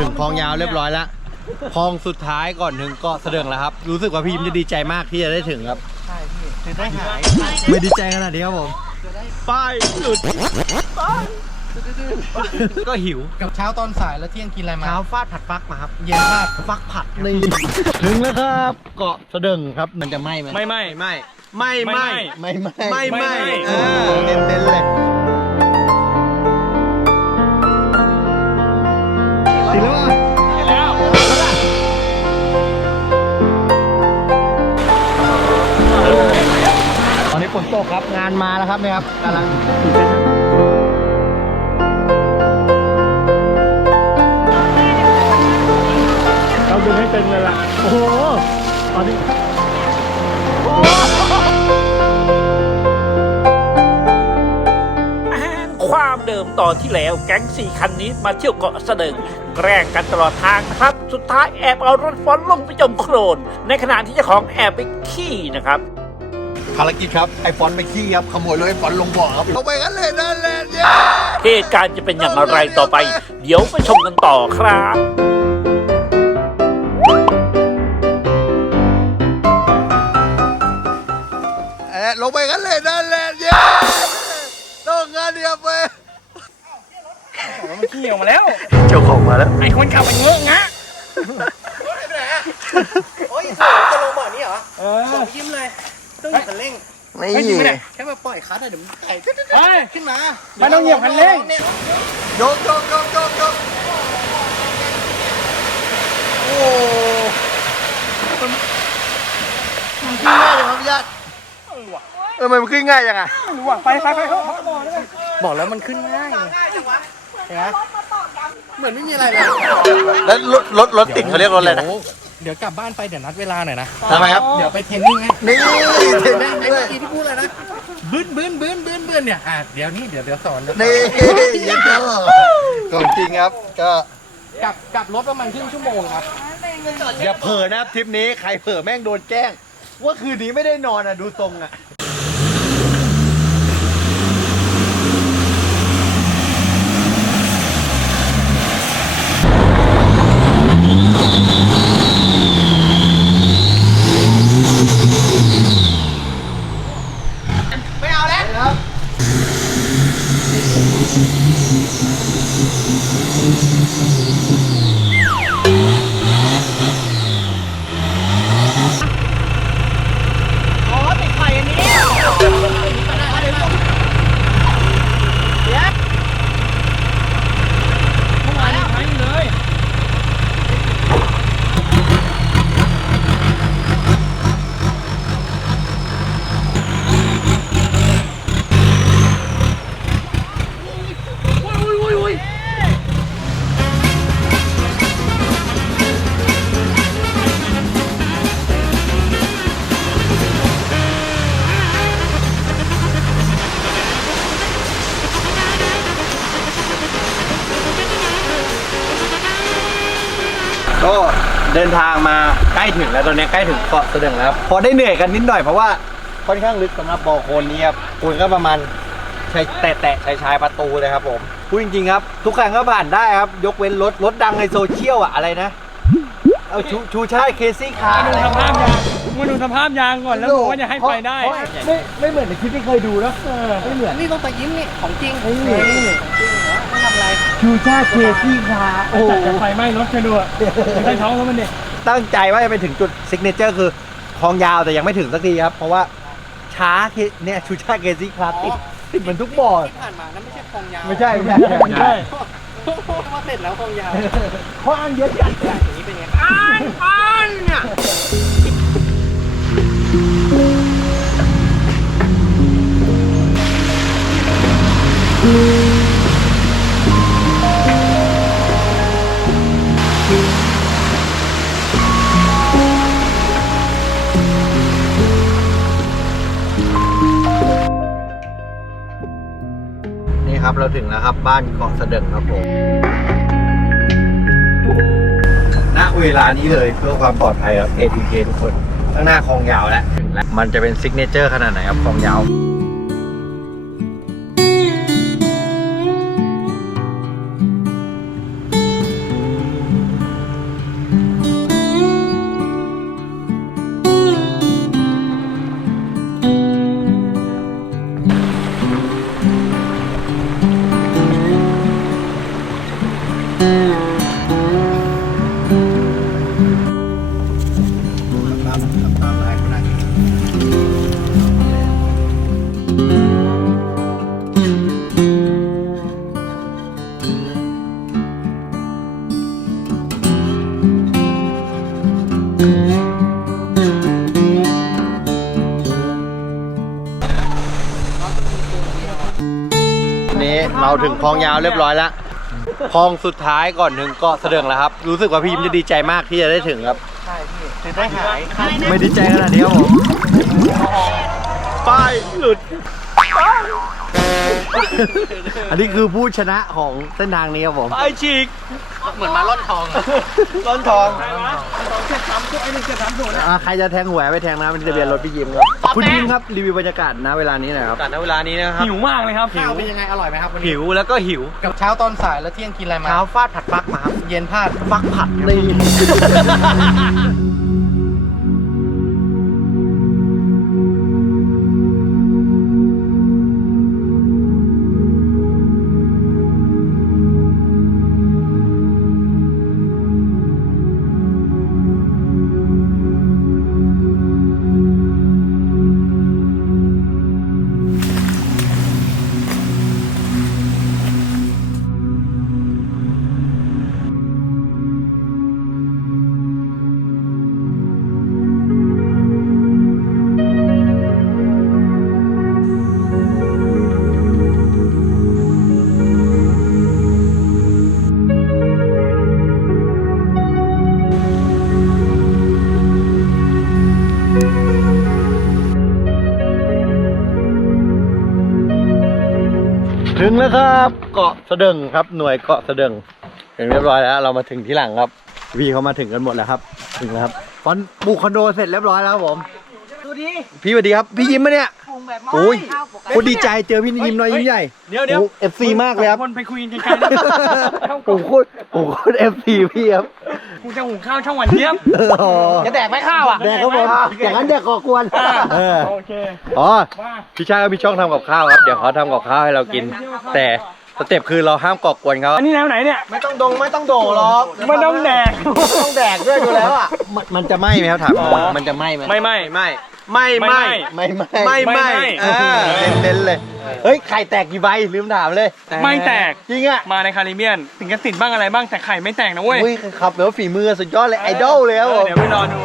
ถึงคลองยาวเรียบร้อยแล้วคลองสุดท้ายก่อนถึงเกาะเสด็งแล้วครับ รู้สึกว่าพี่ยิ้มจะดีใจมากที่จะได้ถึงครับใช่พี่จะได้หายไม่ดีใจขนาดนี้ครับผมป้ายหลุดก็หิวกับเช้าตอนสายแล้วเที่ยงกินอะไรมาเช้าฟาดผัดฟักมาครับเย็นมากฟักผัดนี่ถึงแล้วครับเกาะเสด็งครับมันจะไหม้ไหมไม่ไม่ไม่ไม่ไม่ไม่ไม่ไม่ไม่ไม่ไม่เออเน้นๆเลย ถึงแล้วอะแล้วตอนนี้ฝนตกครับงานมาแล้วครับเนี่ยครับกำลังเราดึงให้ตึงเลยล่ะ โอ้โห ตอนนี้ เดิมตอนที่แล้วแก๊งสี่คันนี้มาเที่ยวเกาะเสด็งแกล้งกันตลอดทางนะครับ สุดท้ายแอบเอารถฟอนต์ลงไปจมโครน ในขณะที่เจ้าของแอบไปขี้นะครับภารกิจครับไอฟอนต์ไปขี้ครับขโมยรถไอฟอนต์ลงบ่อครับลงไปกันเลยนั่นแหละเนี่ยเหตุการณ์จะเป็นอย่างไรต่อไป เดี๋ยวไปชมกันต่อครับเอ๊ะลงไปกันเลยนั่นแหละเนี่ยต้องงานเดียวไป มันขี้ออกมาแล้ว เจ้าของมาแล้ว ไอ้คนขับไอ้เงอะงะโอ้ยจะลงบ่อนี้เหรอเอบอกอยิ้มเลย ต้องเหยียบคันเร่งนี่ไม่จริงไหมเนี่ย แค่มาปล่อยคัสอะเดี๋ยวมันไต่เฮ้ย ขึ้นมาไม่ต้องเหยียบคันเร่งเนี่ยยกยกยกยกยกโอ้มันมันขึ้นง่ายจังครับพี่ญาติเออมันขึ้นง่ายยังไง ไม่รู้อะ ไปไปไปเขาเขาบอกเลยบอกแล้วมันขึ้นง่าย เห็นไหมเหมือนไม่มีอะไรเลยแล้วรถรถรถติดเขาเรียกรถอะไรนะเดี๋ยวเดี๋ยวกลับบ้านไปเดี๋ยวนัดเวลาหน่อยนะ ทำไมครับ เดี๋ยวไปเทรนนิ่งให้นี่เทรนนิ่งไอ้ด้วเมื่อยกี้ที่พูดอะไรนะบื้นบื้นบื้นบื้นบื้นเนี่ยอะเดี๋ยวนี้เดี๋ยวเดี๋ยวสอนเดี๋ยวสอนนี่เยังก็ของจริงครับ ก็กลับกลับรถประมาณครึ่งชั่วโมงครับ อย่าเผลอนะครับทริปนี้ใครเผลอแม่งโดนแกล้ง ว่าคืนนี้ไม่ได้นอนอะดูทรงอะ นทางมาใกล้ถึงแล้วตอนนี้ใกล้ถึงเกาะเสด็งแล้วครับพอได้เหนื่อยกันนิดหน่อยเพราะว่าค่อนข้างลึกสำหรับบ่อโคลนนี้ครับคูณก็ประมาณใช้แตะแตะชายชายๆประตูเลยครับผมพูดจริงๆครับ ทุกครั้งก็ผ่านได้ครับ ยกเว้นรถรถดังในโซเชียลอะอะไรนะ เอาชูชูชาติเคซี่คาร์ดูสภาพยางมาดูสภาพยางก่อนแล้วบอกว่าจะให้ไปได้ไม่ไม่เหมือนในคลิปที่เคยดูนะไม่เหมือนนี่ต้องไปยิ้มนี่ของจริงเฮ้ยของจริงเหรอไม่ทำอะไรชูชาติเคซี่คาร์โอ้โหจะไฟไหม้รถเคยดูอะใต้ท้องเขามันดิ ตั้งใจว่าจะไปถึงจุดซิกเนเจอร์คือคลองยาวแต่ยังไม่ถึงสักทีครับ เพราะว่าช้าเคเนี่ยชูชาติเคซี่คาร์ติดติดเหมือนทุกบ่อที่ผ่านมา นั้นไม่ใช่คลองยาวไม่ใช่ไม่ใช่ใช่มาเสร็จแล้วคลองยาวเพราะอันเยอะจัดอย่างนี้เป็นไงนี่ครับเเราถึงแล้วครับ บ้านเกาะเสด็งครับผมณเวลานี้เลยเพื่อความปลอดภัยครับ ATK ทุกคน ข้างหน้าคลองยาวแล้ว มันจะเป็นซิกเนเจอร์ขนาดไหนครับคลองยาว อนนี้เราถึงคลองยาวเรียบร้อยแล้วคลองสุดท้ายก่อนถึงเกาะเสด็งแล้วครับ รู้สึกว่าพี่ยิ้มจะดีใจมากที่จะได้ถึงครับ ใช่พี่ถึงได้หาย ไม่ดีใจขนาดนี้ครับผมป้ายหลุด อันนี้คือผู้ชนะของเส้นทางนี้ครับผม ไอฉีก เหมือนมาล่อนทองอะร้อนทอง อ่าใครจะแทงหวยไปแทงนะเป็นทะเบียนรถพี่ยิมครับคุณยิมครับรีวิวบรรยากาศนะเวลานี้หน่อยครับกันในเวลานี้นะครับหิวมากเลยครับหิวเป็นยังไงอร่อยไหมครับวันนี้หิวแล้วก็หิวกับเช้าตอนสายแล้วเที่ยงกินอะไรมาเช้าฟาดผัดฟักมาครับเย็นพาดฟักผัดนี่ ถึงแล้วครับ เกาะเสด็งครับ หน่วยเกาะเสด็งถึงเรียบร้อยแล้ว เรามาถึงที่หลังครับพี่เขามาถึงกันหมดแล้วครับ ถึงแล้วครับตอนปลูกคอนโดเสร็จเรียบร้อยแล้วครับผม ดูดิพี่สวัสดีครับ พี่ยิ้มมะเนี่ย ปรุงแบบโอ้ย ข้าวปกโคตรดีใจเจอพี่ยิ้มน้อยยิ้มใหญ่เดี๋ยวเดี๋ยวเอฟซีมากเลยครับ คนไปคุยกันไกลๆ ผมโคตรผมโคตรเอฟซีพี่ครับ กูจะหุงข้าวช่องหวานเทียมอ๋อจะแดกไหมข้าวอะแดกครับผมอย่างนั้นแดกก่อกวนเออโอเคอ๋อว่าพี่ชายก็มีช่องทำกับข้าวครับเดี๋ยวเขาทำกับข้าวให้เรากิน แต่สเต็ปคือเราห้ามก่อกวนเขาอันนี้แนวไหนเนี่ยไม่ต้องดงไม่ต้องโดหรอกไม่ต้องแดกต้องแดกด้วยดูแล้วอะมันมันจะไหม้ไหมครับถามก่อนมันจะไหม้ไหมไม่ไม่ไม่ไม่ ไม่ไม่ไม่ไม่ไม่ไม่เออเน้นๆเลย เฮ้ยไข่แตกกี่ใบลืมถามเลยไม่แตก จริงอะมาในคาริเบียน ถึงจะติดบ้างอะไรบ้างแต่ไข่ไม่แตกนะเว้ยอุ้ยขับแบบว่าฝีมือสุดยอดเลยไอดอลเลยครับเอผอมเดี๋ยวไปรอดู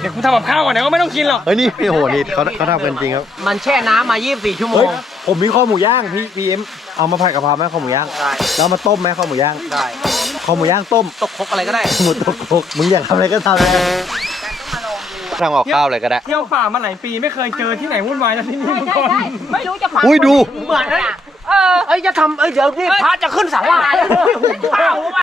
เดี๋ยวกูทำกับข้าวก่อนเดี๋ยวก็ไม่ต้องกินหรอกเฮ้ยนี่โอ้โหนี่เขาเขาทำกันจริงครับ มันแช่น้ำมา 24 ชั่วโมเฮ้ยงผมมีข้อหมูย่างพี่พีเอ็มเอามาผัดกะเพราไหมข้อหมูย่างได้แล้วมาต้มไหมข้อหมูย่างได้ข้อหมูย่างต้มตกครกอะไรก็ได้หมูตกครกมึงอยากทำอะไรก็ทำเลย ทำกับข้าวเลยก็ได้ เที่ยวป่ามาหลายปีไม่เคยเจอที่ไหนวุ่นวายแล้วที่นี่มาก่อนไม่รู้จะฟังอุ้ยดู เหมือนเลย เออเอ้ยจะทำเอ้ยเดี๋ยวนี่พระจะขึ้นศาลา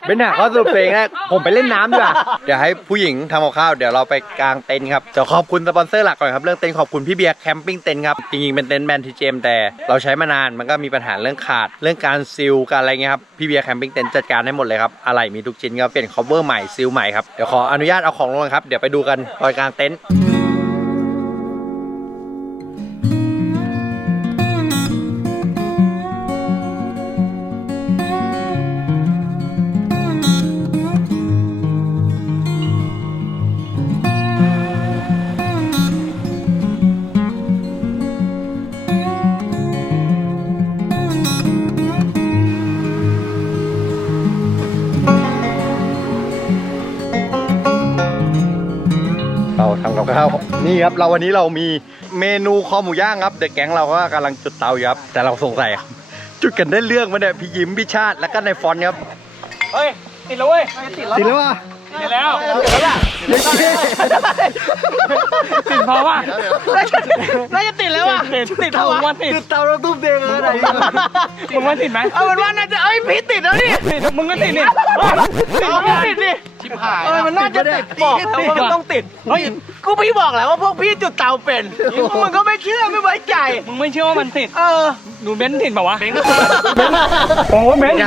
เป็นหนักข้อสรุปเพลงแรกผมไปเล่นน้ำดีกว่าเดี๋ยวให้ผู้หญิงทำกับข้าวเดี๋ยวเราไปกางเต็นท์ครับจะขอบคุณสปอนเซอร์หลักก่อนครับเรื่องเต็นท์ขอบคุณพี่เบียร์แคมปิ้งเต็นท์ครับจริงๆเป็นเต็นท์แบรนด์ทีเจมแต่เราใช้มานานมันก็มีปัญหาเรื่องขาด เรื่องการซิลการอะไรเงี้ยครับพี่เบียร์แคมปิ้งเต็นท์จัดการให้หมดเลยครับอะไรมีทุกชิ้นครับเปลี่ยน cover ใหม่ซิลใหม่ครับเดี๋ยวขออนุญาตเอาของลงก่อนครับเดี๋ยวไปดูกันตอนกลางเต็นท์ เราวันนี้เรามีเมนูคอหมูย่างครับเด็กแก๊งเราก็กำลังจุดเตาอยู่ครับ แต่เราสงสัยครับจุดกันได้เรื่องมาเนี่ยพี่ยิ้มพี่ชาติแล้วก็ในฟอนต์ครับเฮ้ยติดแล้วเว้ยติดแล้ววะติดแล้วเด็กเก้ติดเพราะว่าน่าจะติดแล้วอะติดติดผมว่าติดจุดเตาเราตุ้มเดงเลยไหนมึงว่าติดไหมเอาเป็นว่าน่าจะเอ้ยพี่ติดแล้วนี่ติดมึงก็ติดนี่เอาพี่ติดดิชิ บหายเออมันน่าจะติดบอกแล้วว่ามันต้องติดเฮ้ยกูพี่บอกแล้วว่าพวกพี่จุดเตาเป็นมึงก็ไม่เชื่อไม่ไว้ใจ มึงไม่เชื่อว่ามันติด เออดูเบนซ์ติดเปล่าวะเบนซ์โอ้เบนซ์ติ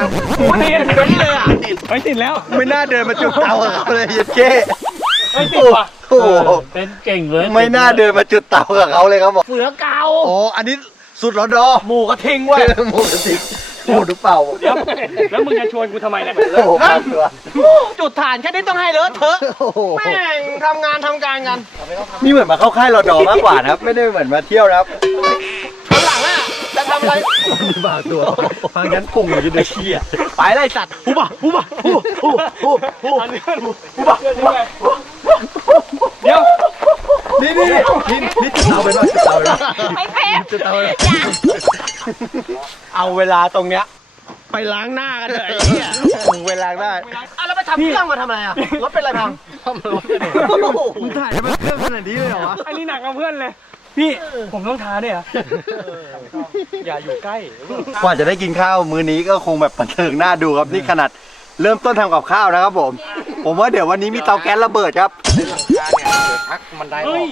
ดเบนซ์เลยอะเฮ้ยติดแล้ว ไม่น่าเดินมาจุดเตากับเขาเลยเย็ดเก้เฮ้ยติดว่ะโอ้โหเป็นเก่งเลย ไม่น่าเดินมาจุดเตากับเขาเลยครับผมเฟือเกาอ๋ออันนี้สุดรอดอหมูกระทิงเว้ยหมูกระ ติกหมูดูเปล่าเดี๋ยวแล้วมึงจะชวนกูทำไมเนี่ยโอ้โหข้ามตัวจุดฐานแค่นี้ต้องให้เลอะเทอะโอ้โหแม่งทำงานทำการกันนี่เหมือนมาเข้าค่ายรอดอมากกว่านะครับ ไม่ได้เหมือนมาเที่ยวนะครับคนหลังอะจะทำอะไรมีบาตัวฟังยันปุ่งอยู่ในขี้อะไปไล่สัตว์หูบ่ะหูบ่ะหูหูหูหูเดี๋ยวนี่นี่นี่นี่จุดเตาเป็นป่ะจุดเตาเป็นป่ะไม่เป็นจุดเตาเป็นป่ะ เอาเวลาตรงเนี้ยไปล้างหน้ากันเลยไอ้เหี้ยเวลาได้อะแล้วไปทำเครื่องมาทำอะไรอะรถเป็นอะไรพังมึงถ่ายให้มันเครื่องขนาดนี้เลยเหรอวะอันนี้หนักกับเพื่อนเลย พี่ผมต้องทาด้วยเหรออย่าอยู่ใกล้กว่าจะได้กินข้าวมื้อนี้ก็คงแบบบันเทิงน่าดูครับนี่ขนาดเริ่มต้นทำกับข้าวนะครับผม ผมว่าเดี๋ยววันนี้มีเตาแก๊สระเบิดครับเฮ้ย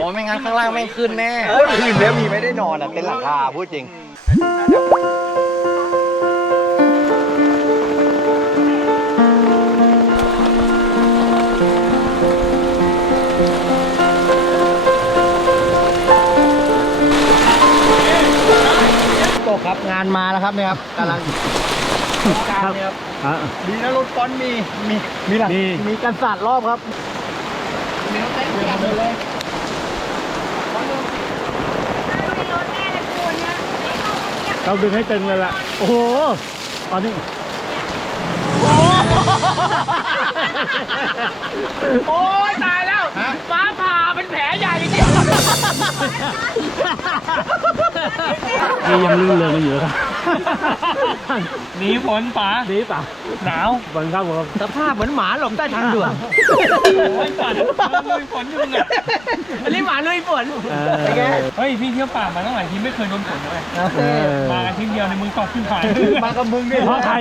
โอ้ไม่งั้นข้างล่างไม่ขึ้นแน่คืนนี้มีไม่ได้นอนอะเป็นหลังคาพูดจริง ตกครับงานมาแล้วครับเนี่ยครับกำลังการเนี่ยครับดีนะรถฟอนต์มีมีมีหลังมีกันสาดรอบครับ เราดึงให้ตึงเลยล่ะ โอ้โหตอนนี้ โอ้ยตายแล้ว ฟ้าผ่าเป็นแผลใหญ่จริงนี่ยังลื่นเริงกันอยู่ครับ หนีฝนป๋าหนีป๋าหนาวฝนครับผมสภาพเหมือนหมาหลบใต้ทางด่วนโอ้ยฝันลุยฝนอยู่ไงอันนี้หมาลุยฝนเฮ้ยพี่เที่ยวป่ามาตั้งหลายทีไม่เคยโดนฝนเลยมากันทีเดียวในมือตกขึ้นฝ่ายมากับมึงเนี่ยเพราะใคร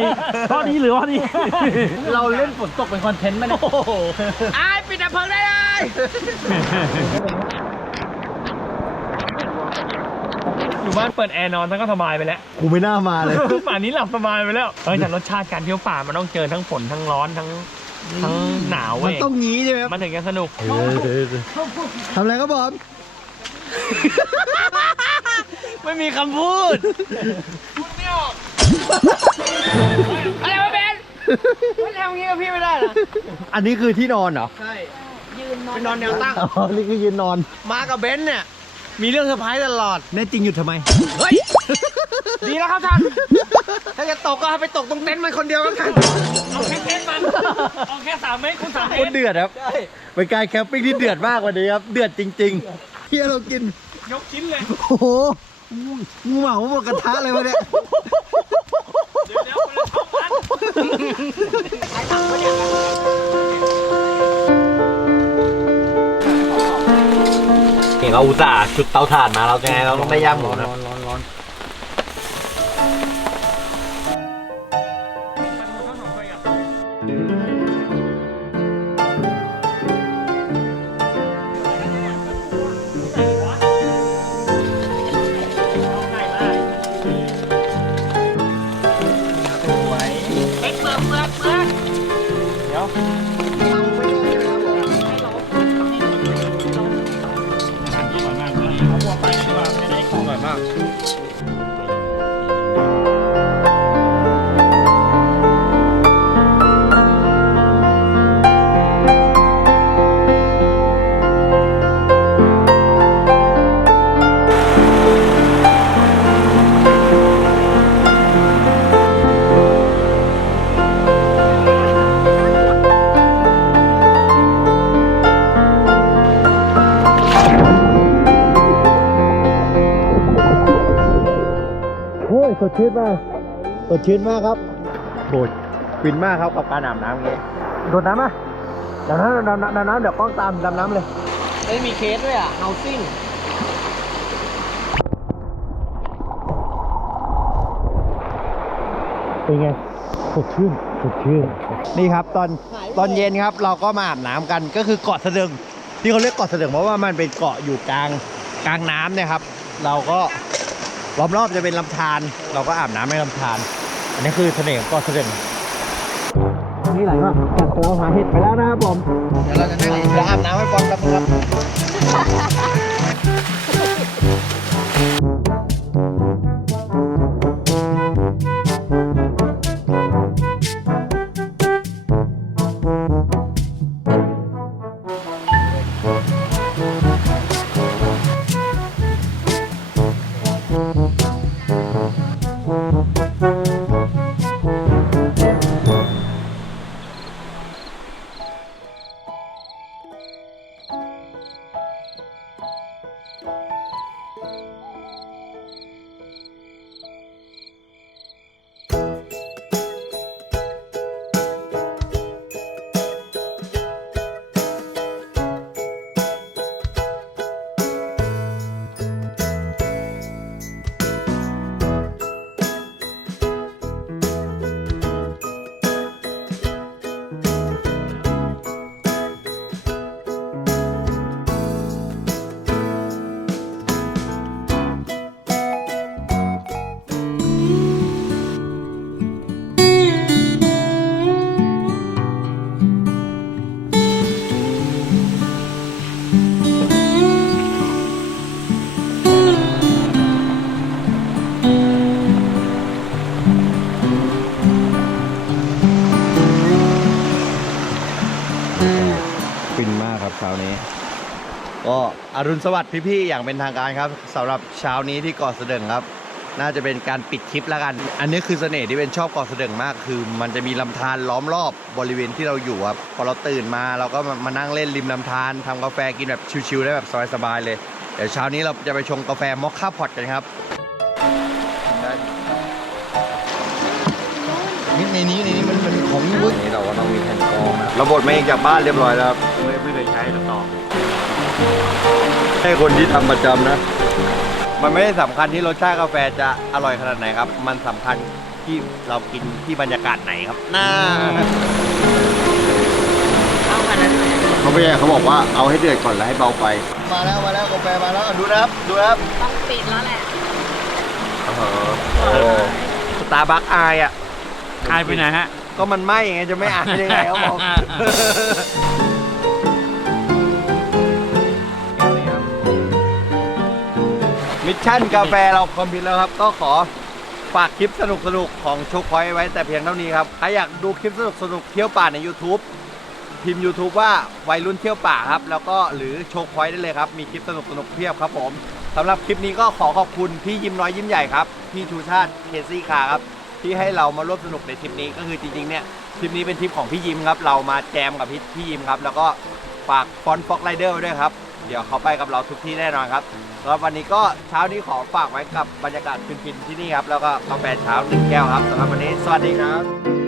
เพราะนี้หรือว่านี่เราเล่นฝนตกเป็นคอนเทนต์ไหมเนี่ยไอ้ปิดดับเพลิงได้เลย อยู่บ้านเปิดแอร์นอนทั้งก็สบายไปแล้วกูไม่น่ามาเลย ป่านนี้หลับสบายไปแล้วเฮ้ยแต่รสชาติการเที่ยวป่ามันต้องเจอทั้งฝนทั้งร้อนทั้งทั้งหนาวมันเว้ยต้องงี้ใช่ไหมครับมันถึงจะสนุก ทำอะไรครับผมไม่มีคำพูด อะไรวะเบนไม่ทำอย่างงี้กับพี่ไม่ได้เหรออันนี้คือที่นอนเหรอใช่ ยืนนอน เป็นนอนแนวตั้งอ๋อนี่คือยืนนอน มากับเบนซ์เนี่ย มีเรื่องเซอร์ไพรส์ตลอด แน่จริงอยู่ทำไม เฮ้ย ดีแล้วครับท่าน ถ้าจะตกก็ให้ไปตกตรงเต็นท์มันคนเดียวกันเอาแค่เทนมันเอาแค่สามเมตรคูณสามเมโคตตรรเดือดครับเป็นการแคมปิ้งที่เดือดมากกว่านี้ครับ เดือดจริงๆเฮียเรากิน ยกชิ้นเลย โอ้โหงูเหมาหมดกระทะเลยวะเนี่ย เดี๋ยวเดี๋ยวคนละช่องกัน เก่งเอาอุตส่าห์จุดเตาถ่านมาเราไงเราต้องได้ย่างหมูนะ โอ้ยสดชื่นมากสดชื่นมากครับโหฟินมากครับกับการอาบน้ำงี้โดดน้ำอะดำน้ำดำน้ำดำน้ำเดี๋ยวกล้องตามดำน้ำเลยเอ้ยมีเคสด้วยอะเฮาซิ่งเป็นไงสดชื่นสดชื่นนี่ครับตอนตอนเย็นครับเราก็มาอาบน้ำกันก็คือเกาะสะดึงที่เขาเรียกเกาะสะดึงเพราะว่ามันเป็นเกาะอยู่กลางกลางน้ำเนี่ยครับ เราก็ รอบๆจะเป็นลำธารเราก็อาบน้ำในลำธารอันนี้คือเสน่ห์ของเกาะสะดึงนี่ไหลมากเราหาเห็ดไปแล้วนะครับผมเดี๋ยวเราจะนั่งเดี๋ยวอาบน้ำให้ฟอนครับ รุณสวัสดิ์พี่ๆอย่างเป็นทางการครับสำหรับเช้านี้ที่เกาะเสด็งครับ น่าจะเป็นการปิดคลิปแล้วกัน อันนี้คือเสน่ห์ที่เป็นชอบเกาะเสด็งมาก คือ มันจะมีลำธารล้อมรอบบริเวณที่เราอยู่ครับพอเราตื่นมาเราก็มามานั่งเล่นริมลำธารทำกาแฟกินแบบชิลๆได้แบบสบายๆเลยเดี๋ยวเช้านี้เราจะไปชงกาแฟมอคค่าพอตกันครับนี่ในนี้ในนี้มันมันของวุ้นนี่เราก็ต้องมีแผ่นกรองนะระบบมาเองจากบ้านเรียบร้อยแล้ว ให้คนที่ทำประจำนะ มันไม่ได้สำคัญที่รสชาติกาแฟจะอร่อยขนาดไหนครับ มันสำคัญที่เรากินที่บรรยากาศไหนครับน่าเขาไม่ใช่เขาบอกว่าเอาให้เดือดก่อนแล้วให้เบาไฟมาแล้วมาแล้วกาแฟมาแล้วดูนะครับดูนะครับต้องปิดแล้วแหละสตาร์บัคอายอะอายไปไหนฮะ ก็มันไหม้ไงจะไม่อายได้ไงเขาบอก มิชชั่นกาแฟเราคอมพิวแล้วครับ ก็ขอฝากคลิปสนุกๆของโชคพอยไว้แต่เพียงเท่านี้ครับใครอยากดูคลิปสนุกๆเที่ยวป่าใน YouTube พิมพ์ YouTube ว่าวัยรุ่นเที่ยวป่าครับ แล้วก็หรือโชคพอยได้เลยครับ มีคลิปสนุกๆเพียบครับผมสำหรับคลิปนี้ก็ขอขอบคุณพี่ยิ้มน้อยยิ้มใหญ่ครับพี่ชูชาติเคซี่คาครับที่ให้เรามาร่วมสนุกในทริปนี้ก็คือจริงๆเนี่ยทริปนี้เป็นทริปของพี่ยิ้มครับ เรามาแจมกับพี่พี่ยิ้มครับ แล้วก็ฝากฟอนฟ็อกไรเดอร์ไว้ด้วยครับ เดี๋ยวเขาไปกับเราทุกที่แน่นอนครับ แล้ววันนี้ก็เช้านี้ขอฝากไว้กับบรรยากาศฟินๆที่นี่ครับ แล้วก็กาแฟเช้าหนึ่งแก้วครับสำหรับวันนี้สวัสดีครับ